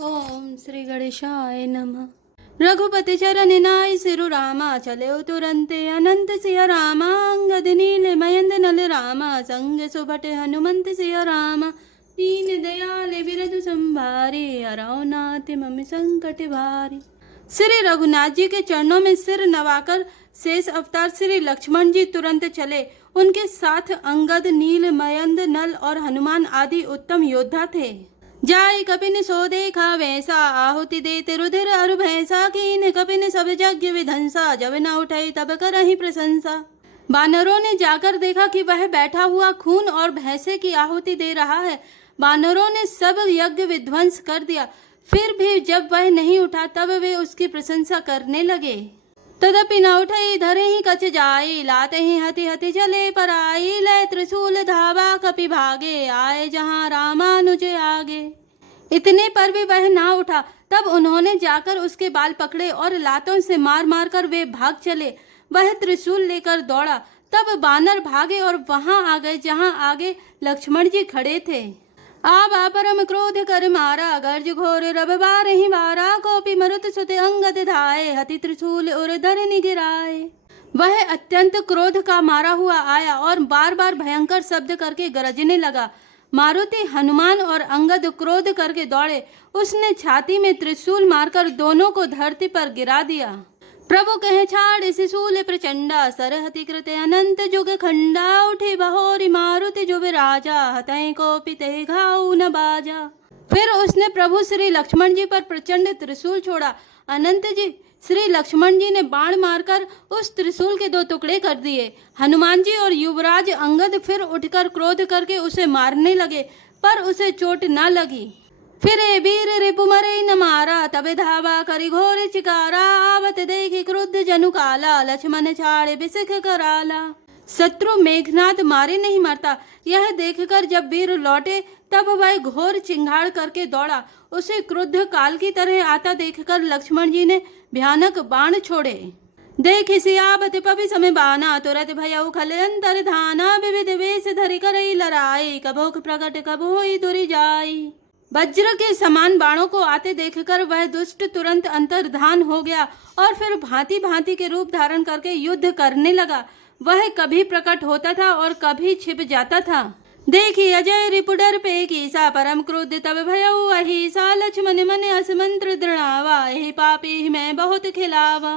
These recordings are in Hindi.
ओम श्री गणेशाय नमः। रघुपति चरण नाय सिरु रामा, चले तुरंते अनंत सिया रामा। अंगद नील मयंद नल रामा, संग सुभट हनुमंत सिया रामा। दीन दयाल बिरधु संभारी, हरौ नाथ मम संकट भारी। श्री रघुनाथ जी के चरणों में सिर नवाकर शेष अवतार श्री लक्ष्मण जी तुरंत चले। उनके साथ अंगद, नील, मयंद, नल और हनुमान आदि उत्तम योद्धा थे। जाय कपिन सो देखा वैसा, आहुति देते रुधिर अरु भैंसा। कीन कपिन सब यज्ञ विधंसा, जब न उठाई तब करहि प्रशंसा। बानरों ने जाकर देखा कि वह बैठा हुआ खून और भैंसे की आहुति दे रहा है। बानरों ने सब यज्ञ विध्वंस कर दिया, फिर भी जब वह नहीं उठा तब वे उसकी प्रशंसा करने लगे। तदपि न उठई धरे ही कच जाई, लाते ही हति हति चले पराई। लय त्रिशूल धावा कपि भागे, आए जहाँ रामानुज आगे। इतने पर भी वह ना उठा। तब उन्होंने जाकर उसके बाल पकड़े और लातों से मार मार कर वे भाग चले। वह त्रिशूल लेकर दौड़ा, तब बानर भागे और वहां आ गए जहाँ आगे लक्ष्मण जी खड़े थे। आबा परम क्रोध कर मारा, गर्ज घोर रब बारहि बारा। कोपि मरुत सुत अंगद धाये, हति त्रिशूल उर धरनि गिराए। वह अत्यंत क्रोध का मारा हुआ आया और बार बार भयंकर शब्द करके गरजने लगा। मारुति, हनुमान और अंगद क्रोध करके दौड़े। उसने छाती में त्रिशूल मारकर दोनों को धरती पर गिरा दिया। प्रभु कहे छाड़ शिशूल प्रचंडा, सरहति कृते अनंत जुग खंडा। उठे बहोरी मारुति जुब राजा, हतै को पिते घाऊ न बाजा। फिर उसने प्रभु श्री लक्ष्मण जी पर प्रचंड त्रिशूल छोड़ा। अनंत जी श्री लक्ष्मण जी ने बाण मारकर उस त्रिशूल के दो टुकड़े कर दिए। हनुमान जी और युवराज अंगद फिर उठकर क्रोध करके उसे मारने लगे, पर उसे चोट न लगी। फिरे वीर रिपु मरे न मारा, तबे धावा करि घोर चिकारा। आवत देखि क्रुद्ध जनु काला, लक्ष्मण छाड़े बिसिख कराला। शत्रु मेघनाद मारे नहीं मरता, यह देखकर जब वीर लौटे तब वह घोर चिंगाड़ करके दौड़ा। उसे क्रुद्ध काल की तरह आता देखकर लक्ष्मण जी ने भयानक बाण छोड़े। देख सियावत पवि समय बाना, तुरत भयउ खल अंतर धाना। विविध वेश धरि करई लड़ाई, कबोक प्रकट कबो होई दुरि जाई। वज्र के समान बाणों को आते देखकर वह दुष्ट तुरंत अंतर्धान हो गया और फिर भांति भांति के रूप धारण करके युद्ध करने लगा। वह कभी प्रकट होता था और कभी छिप जाता था। देखी अजय रिपुडर पे कीसा, परम क्रोध तब भयउ अहिसा। लक्ष्मण मन असमंत्र दृढ़ावा, यही पापी मैं बहुत खिलावा।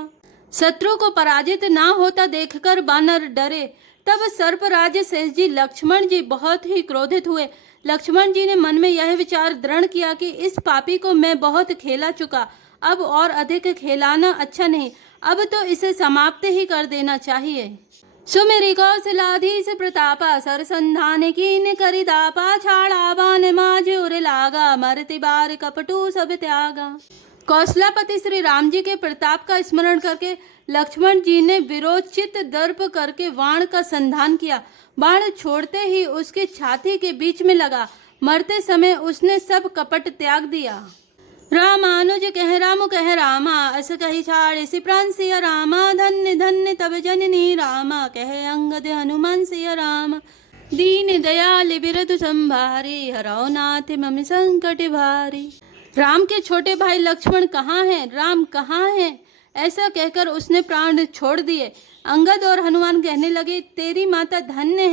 शत्रु को पराजित ना होता देखकर बानर डरे। तब सर्पराज शेष जी लक्ष्मण जी बहुत ही क्रोधित हुए। लक्ष्मण जी ने मन में यह विचार दृढ़ किया कि इस पापी को मैं बहुत खेला चुका, अब और अधिक खेलाना अच्छा नहीं। अब तो इसे समाप्त ही कर देना चाहिए। सुमेरी कौशलाधीश प्रतापा, सरसंधान कीन करि दापा। छाड़ा बान माज उर लागा, मरति बार कपटू सब त्यागा। कौशलापति श्री राम जी के प्रताप का स्मरण करके लक्ष्मण जी ने विरोचित दर्प करके बाण का संधान किया। बाण छोड़ते ही उसके छाती के बीच में लगा। मरते समय उसने सब कपट त्याग दिया। रामानुज कह रामा, अस कही छाड़ सि प्राण सिया रामा। धन्य धन्य तब जननी रामा, कहे अंगद हनुमान सिया रामा। दीन दयाल बिरधु संभारी, हरौ नाथ मम संकट भारी। राम के छोटे भाई लक्ष्मण कहाँ हैं? राम कहाँ हैं? ऐसा कहकर उसने प्राण छोड़ दिए। अंगद और हनुमान कहने लगे, तेरी माता धन्य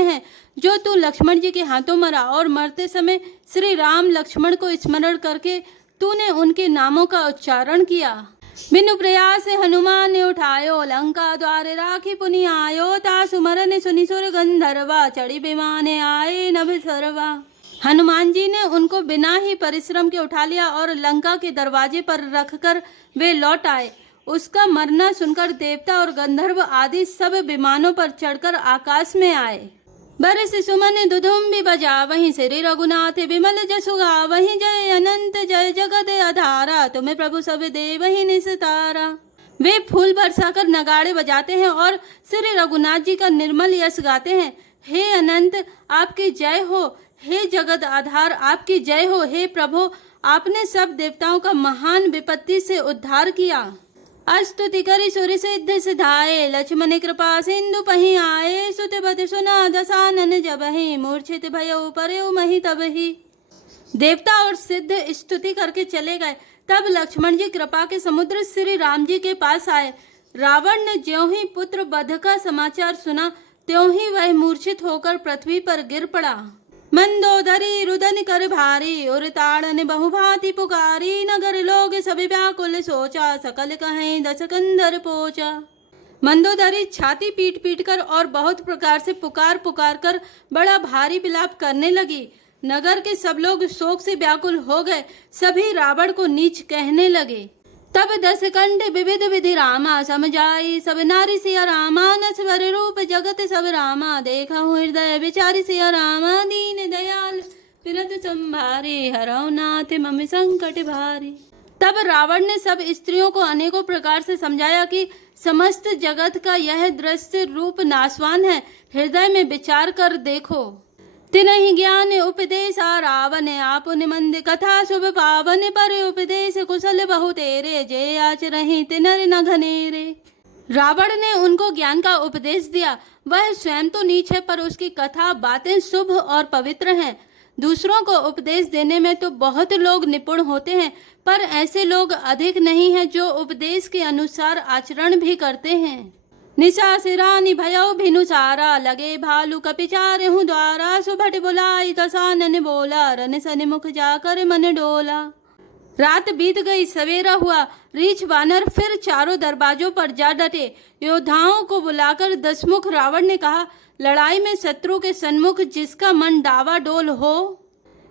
है जो तू लक्ष्मण जी के हाथों मरा और मरते समय श्री राम लक्ष्मण को स्मरण करके तूने उनके नामों का उच्चारण किया। बिनु प्रयास हनुमान ने उठायो, लंका द्वार राखी पुनि आयो। तासु मरन सुनि सुर गंधर्वा, चढ़ी विमान आए नभ सर्वा। हनुमान जी ने उनको बिना ही परिश्रम के उठा लिया और लंका के दरवाजे पर रखकर वे लौट आए। उसका मरना सुनकर देवता और गंधर्व आदि सब विमानों पर चढ़कर आकाश में आए। बरस सुमन दुधुम्बि बजा, वहीं श्री रघुनाथ विमल जसु गा। वहीं जय अनंत जय जगत अधारा, तुम्हें प्रभु सब दे वहीं निस्तारा। वे फूल बरसाकर नगाड़े बजाते हैं और श्री रघुनाथ जी का निर्मल यश गाते हैं। हे अनंत आपकी जय हो, हे जगत आधार आपकी जय हो। हे प्रभु, आपने सब देवताओं का महान विपत्ति से उद्धार किया। अस्तुति करि सुर सिद्ध सिधाए, लक्ष्मण कृपा सिंधु पहि आए। सुत बद सुना दसानन जबहि, मूर्छित भयउ परउ महि तबहि। देवता और सिद्ध स्तुति करके चले गए। तब लक्ष्मण जी कृपा के समुद्र श्री राम जी के पास आए। रावण ने ज्यों ही पुत्र वध का समाचार सुना त्यों ही वह मूर्छित होकर पृथ्वी पर गिर पड़ा। मंदोदरी रुदन कर भारी और ताड़न बहुभांति पुकारी, नगर लोग सभी व्याकुल सोचा सकल कहें दस कंधर पोचा। मंदोदरी छाती पीट पीट कर और बहुत प्रकार से पुकार पुकार कर बड़ा भारी विलाप करने लगी। नगर के सब लोग शोक से व्याकुल हो गए, सभी रावण को नीच कहने लगे। तब 10 कंठ विविध विधि रामा समझाई, सब नारी सिया रामा नश्वर रूप जगत सब रामा, देखा हृदय विचारी सिया रामा दीन दयाल, फिरत संभारे हरौ नाथ मम संकट भारी। तब रावण ने सब स्त्रियों को अनेकों प्रकार से समझाया कि समस्त जगत का यह दृश्य रूप नाशवान है, हृदय में विचार कर देखो। तिनहि ज्ञान उपदेशा रावण, आपुन मंद कथा शुभ पावन, पर उपदेश कुशल बहु तेरे, जे आचरहि तिनर न घनेरे। रावण ने उनको ज्ञान का उपदेश दिया। वह स्वयं तो नीच है पर उसकी कथा बातें शुभ और पवित्र हैं। दूसरों को उपदेश देने में तो बहुत लोग निपुण होते हैं, पर ऐसे लोग अधिक नहीं हैं जो उपदेश के अनुसार आचरण भी करते हैं। निशा सिरानी भयौ भिनुसारा, लगे भालू कपिचारे हूँ द्वारा, सुभट बुलाई दसानन बोला, रन सन मुख जाकर मन डोला। रात बीत गई, सवेरा हुआ। रीछ वानर फिर चारों दरवाजों पर जा डटे। योद्धाओं को बुलाकर दसमुख रावण ने कहा, लड़ाई में शत्रु के सन्मुख जिसका मन डावाडोल हो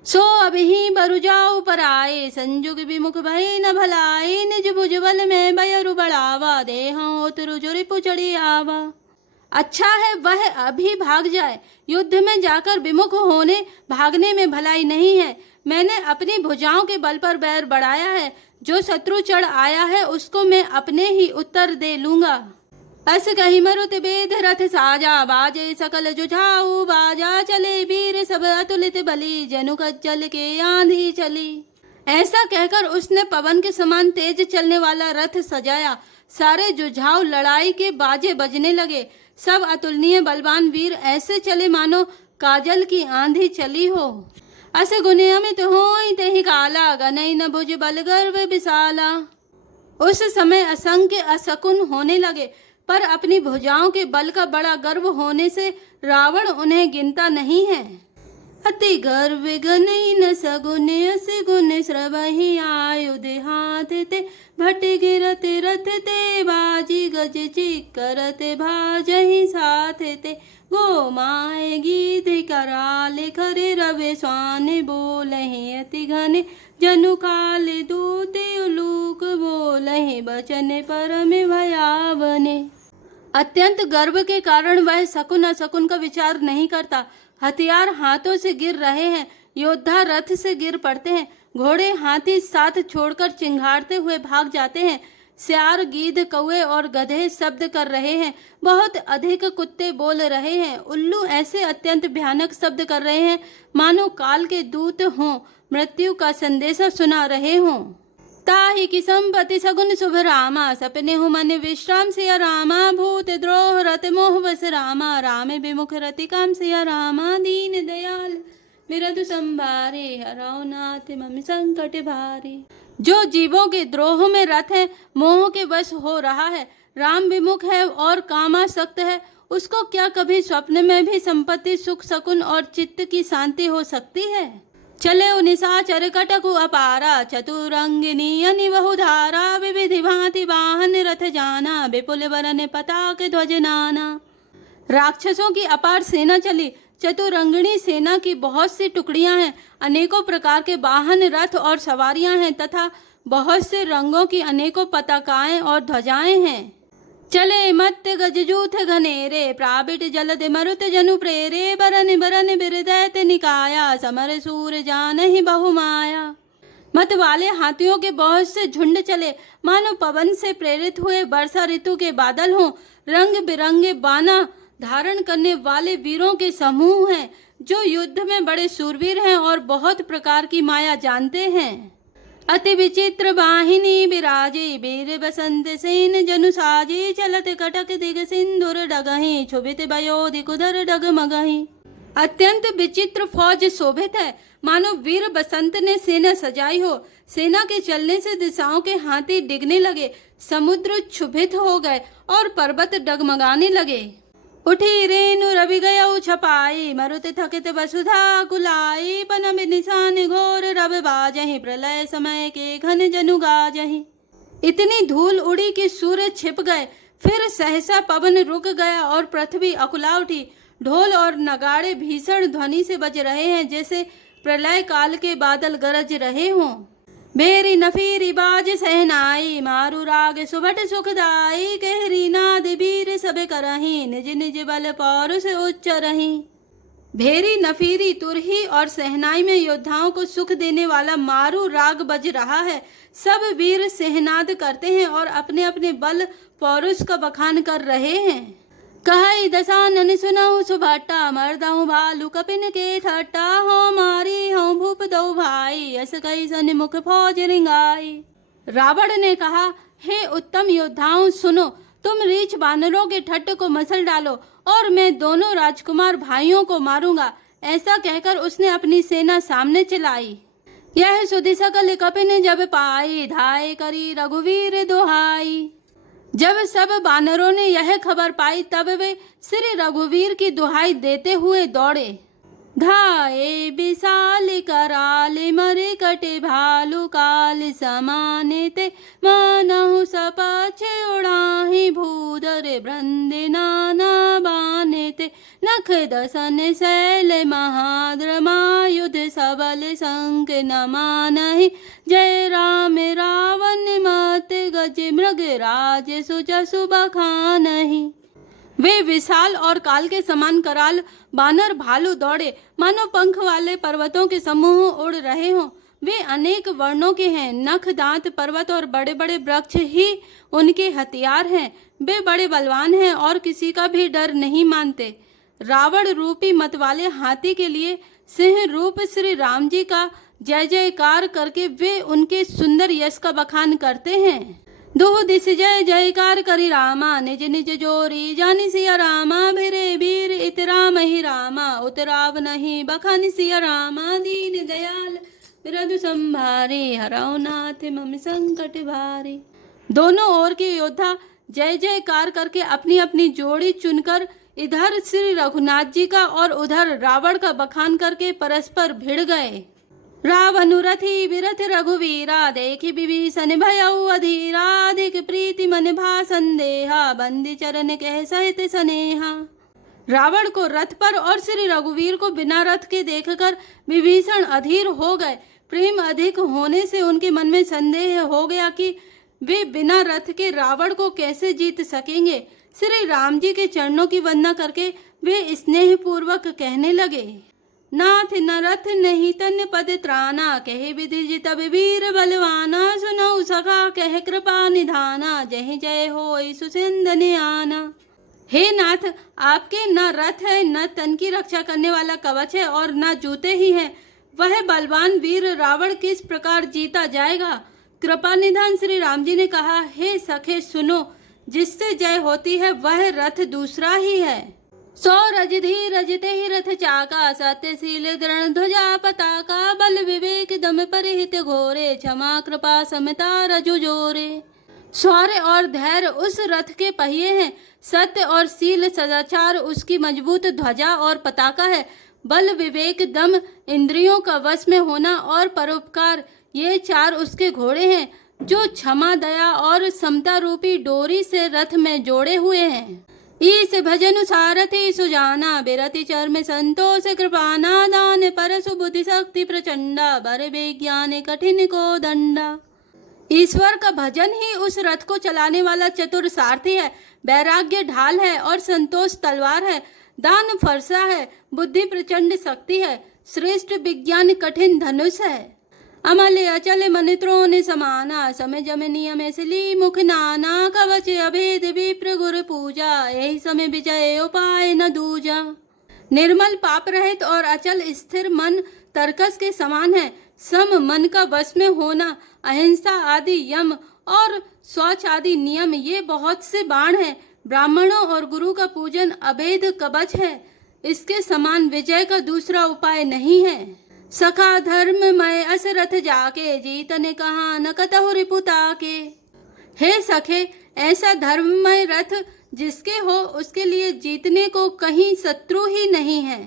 सो अभी बरु जाओ पर आए, संजुग विमुख भय न भलाए, निज भुजबल में बयरु बढ़ावा, देहों उतरु जुरिपु चढ़ी आवा। अच्छा है वह अभी भाग जाए, युद्ध में जाकर विमुख होने भागने में भलाई नहीं है। मैंने अपनी भुजाओं के बल पर बैर बढ़ाया है, जो शत्रु चढ़ आया है उसको मैं अपने ही उत्तर दे लूंगा। अस कही मरुत वेद रथ साजा, बाजे सकल जुझाऊ बाजा, चले वीर सब अतुलित बली, जनु कज्जल के आंधी चली। ऐसा कहकर उसने पवन के समान तेज चलने वाला रथ सजाया। सारे जुझाऊ लड़ाई के बाजे बजने लगे। सब अतुलनीय बलवान वीर ऐसे चले मानो काजल की आंधी चली हो। अस गुने अमित होई तेहि काला, गनई न भुज बल गर्व विशाला। उस समय असंख्य असकुन होने लगे, पर अपनी भुजाओं के बल का बड़ा गर्व होने से रावण उन्हें गिनता नहीं है। अति गर्व गनई न सगुन, अस गुण श्रवहि आयुध हाथ ते, भट गिरत रथ ते, बाजी गज चिकरत भाजहि साथ ते, गो माय गीत कराल खरे रवे स्वान, बोलहि अति घने जनु काल दूते उलूक, बोलहि बचन परम भयावने। अत्यंत गर्व के कारण वह शकुन अशकुन का विचार नहीं करता। हथियार हाथों से गिर रहे हैं, योद्धा रथ से गिर पड़ते हैं, घोड़े हाथी साथ छोड़कर चिंघाड़ते हुए भाग जाते हैं। सियार गीध कौवे और गधे शब्द कर रहे हैं, बहुत अधिक कुत्ते बोल रहे हैं, उल्लू ऐसे अत्यंत भयानक शब्द कर रहे हैं मानो काल के दूत हों, मृत्यु का संदेशा सुना रहे हों। ताहि की संपत्ति सगुन शुभ रामा, सपने हूँ मन विश्राम सिया रामा, भूत द्रोह रत मोह बस रामा, राम विमुख रति काम सिया रामा, दीन दयाल बिरधु संभारे, हरौ नाथ मम संकट भारी। जो जीवों के द्रोह में रत है, मोह के वश हो रहा है, राम विमुख है और कामासक्त है, उसको क्या कभी स्वप्न में भी संपत्ति सुख शकुन और चित्त की शांति हो सकती है। चले निशाचर कटकु अपारा, चतुरंगिनी अनि बहुधारा, विविधि भांति वाहन रथ जाना, विपुल वरन पताक ध्वज नाना। राक्षसों की अपार सेना चली, चतुरंगिणी सेना की बहुत सी टुकड़ियां हैं, अनेकों प्रकार के वाहन रथ और सवारियां हैं तथा बहुत से रंगों की अनेकों पताकाएं और ध्वजाएं हैं। चले मत्य गजजूथ घनेरे, प्राबिट जलद मरुत जनु प्रेरे, बरन बरन बिरदैत निकाया, समर सूर जानहि बहुमाया। मत वाले हाथियों के बहुत से झुंड चले, मानो पवन से प्रेरित हुए वर्षा ऋतु के बादल हों। रंग बिरंगे बाना धारण करने वाले वीरों के समूह हैं, जो युद्ध में बड़े शूरवीर हैं और बहुत प्रकार की माया जानते हैं। अति विचित्र वाहिनी विराजे, वीर बसंत सेन जनु साजे, चलत कटक दिग सिंधुर डगहि, क्षुभित वयोधि कुधर डगमगहि। अत्यंत विचित्र फौज शोभित है, मानो वीर बसंत ने सेना सजाई हो। सेना के चलने से दिशाओं के हाथी डिगने लगे, समुद्र क्षुभित हो गए और पर्वत डगमगाने लगे। उठी रेणु रवि गयौ छपाई, मरुत थकित वसुधा कुलाई। पनम निशान घोर रब बाजहि, प्रलय समय के घन जनु गाजहि। इतनी धूल उड़ी कि सूर्य छिप गए, फिर सहसा पवन रुक गया और पृथ्वी अकुला उठी। ढोल और नगाड़े भीषण ध्वनि से बज रहे हैं, जैसे प्रलय काल के बादल गरज रहे हों। बेरी नफीरी बाज सहनाई, मारु राग सुभट सुखदाई। कहरी नाद वीर सब करहीं, निज निज बल पौरुष उच्चरहीं। भेरी नफीरी तुरही और सहनाई में योद्धाओं को सुख देने वाला मारू राग बज रहा है। सब वीर सहनाद करते हैं और अपने अपने बल पौरुष का बखान कर रहे हैं। कहई दसानन सुनऊ सुभट्टा, मर्दऊ भालू कपिन के ठट्टा। हो मारी हो भूप दो भाई, अस कई सन मुख फौज रिंगाई। रावण ने कहा, हे उत्तम योद्धाओं सुनो, तुम रीछ बानरों के ठट्ट को मसल डालो और मैं दोनों राजकुमार भाइयों को मारूंगा। ऐसा कहकर उसने अपनी सेना सामने चलाई। यह सुधि सकल कपिन जब पाई, धाय करी रघुवीर दुहाई। जब सब बानरों ने यह खबर पाई, तब वे श्री रघुवीर की दुहाई देते हुए दौड़े। धाये विशाल कराल, मरे कटे भालू काल समाने ते। मानहु सपछ उड़ाही, भूधर वृंदे नाना बाने ते। नख दसन शैल महाद्रमा, सबल संक न मानहि। जय राम रावण मत, गज मृग राज सुजसु बखानहि। वे विशाल और काल के समान कराल बानर भालू दौड़े, मानो पंख वाले पर्वतों के समूह उड़ रहे हों। वे अनेक वर्णों के हैं, नख दांत पर्वत और बड़े बड़े वृक्ष ही उनके हथियार हैं। वे बड़े बलवान हैं और किसी का भी डर नहीं मानते। रावण रूपी मत वाले हाथी के लिए सिंह रूप श्री राम जी का जय जयकार करके वे उनके सुंदर यश का बखान करते हैं। दो दिस जय जयकार करी रामा, निज निज जोरी जानि सिया रामा। भिरे वीर इत राम ही रामा, उतराव नहीं बखानि सिया रामा। दीन दयाल बिरधु संभारे, हरौ नाथ मम संकट भारे। दोनों ओर के योद्धा जय जयकार करके अपनी अपनी जोड़ी चुनकर इधर श्री रघुनाथ जी का और उधर रावण का बखान करके परस्पर भिड़ गए। रावणु रथी विरथ रघुवीरा, देखि विभीषण भयउ अधीरा। अधिक प्रीति मन भा संदेहा, बंदी चरण कह सहित सनेहा। रावण को रथ पर और श्री रघुवीर को बिना रथ के देखकर विभीषण अधीर हो गए। प्रेम अधिक होने से उनके मन में संदेह हो गया कि वे बिना रथ के रावण को कैसे जीत सकेंगे। श्री राम जी के चरणों की वंदना करके वे स्नेह पूर्वक कहने लगे, नाथ न रथ नहीं तन पद त्राना। कहे विधि जित वीर बलवाना, सुनौ सखा कह कृपा निधाना। जय जय होई सुसिंदन आना। हे नाथ, आपके न रथ है, न तन की रक्षा करने वाला कवच है और न जूते ही हैं। वह बलवान वीर रावण किस प्रकार जीता जाएगा। कृपा निधान श्री राम जी ने कहा, हे सखे सुनो, जिससे जय होती है वह रथ दूसरा ही है। सौ रज धीरज तेहि रथ चाका, सत्यशील दृढ़ ध्वजा पताका। बल विवेक दम परिहित घोरे, क्षमा कृपा समता रजु जोरे। शौर्य और धैर्य उस रथ के पहिए हैं, सत्य और शील सदाचार उसकी मजबूत ध्वजा और पताका है। बल विवेक दम इंद्रियों का वश में होना और परोपकार, ये चार उसके घोड़े हैं, जो क्षमा दया और समता रूपी डोरी से रथ में जोड़े हुए हैं। ईस भजनु सारथि सुजाना, बिरति चर्म संतोष कृपाना। दान परसु बुद्धि शक्ति प्रचंडा, बर विज्ञान कठिन को दंडा। ईश्वर का भजन ही उस रथ को चलाने वाला चतुर सारथी है। वैराग्य ढाल है और संतोष तलवार है। दान फरसा है, बुद्धि प्रचंड शक्ति है, श्रेष्ठ विज्ञान कठिन धनुष है। अमल अचल मन त्रोण समाना, समय जम नियम इसली मुख नाना। कवच अभेद विप्र गुर पूजा, यही समय विजय उपाय न दूजा। निर्मल पाप रहित और अचल स्थिर मन तरकस के समान है। सम मन का वश में होना, अहिंसा आदि यम और शौच आदि नियम, ये बहुत से बाण हैं। ब्राह्मणों और गुरु का पूजन अभेद कवच है। इसके समान विजय का दूसरा उपाय नहीं है। सखा धर्ममय असरथ जाके, जीतने कहा न कतहु रिपुता के। हे सखे, ऐसा धर्ममय रथ जिसके हो उसके लिए जीतने को कहीं शत्रु ही नहीं है।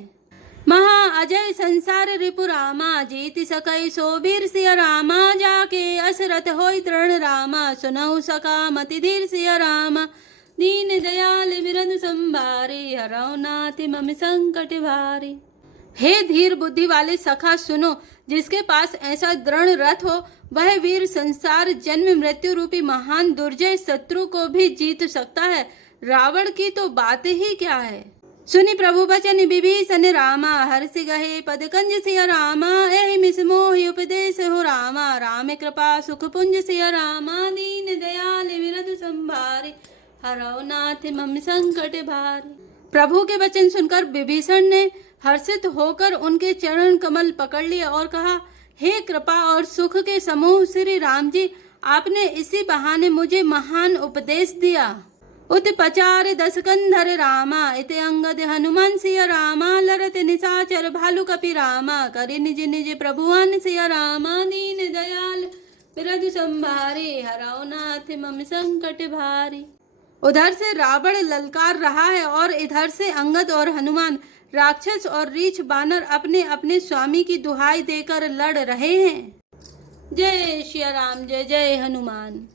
महा अजय संसार रिपु रामा, जीति सकई सो वीर सिया रामा। जाके असरथ होई तृण रामा, सुनऊ सका मति धीर सिया रामा। दीन दयाल बिरन संभारी, हरौ नाथ मम संकट भारी। हे धीर बुद्धि वाले सखा सुनो, जिसके पास ऐसा दृढ़ रथ हो वह वीर संसार जन्म मृत्यु रूपी महान दुर्जय शत्रु को भी जीत सकता है। रावण की तो बात ही क्या है। सुनि प्रभु बचन विभीषण रामा, हर्षि गहे पद कंज सिया रामा। एहि मिस मोहि उपदेश हो रामा, राम कृपा सुख पुंज सिया रामा। दीन दयाल विरधु संभारे, हरौ नाथ मम संकट भारी। प्रभु के वचन सुनकर विभीषण ने हर्षित होकर उनके चरण कमल पकड़ लिए और कहा, हे कृपा और सुख के समूह श्री राम जी, आपने इसी बहाने मुझे महान उपदेश दिया। उत पचार दस कंधर रामा, इत अंगद हनुमान सिया रामा। लरत निशाचर भालु कपि रामा, करि निज निज प्रभुवन सिया रामा। दीन दयाल बिरधु संभारे, हरौ नाथ मम संकट भारी। उधर से रावण ललकार रहा है और इधर से अंगद और हनुमान, राक्षस और रीछ बानर अपने अपने स्वामी की दुहाई देकर लड़ रहे हैं। जय श्री राम, जय जय हनुमान।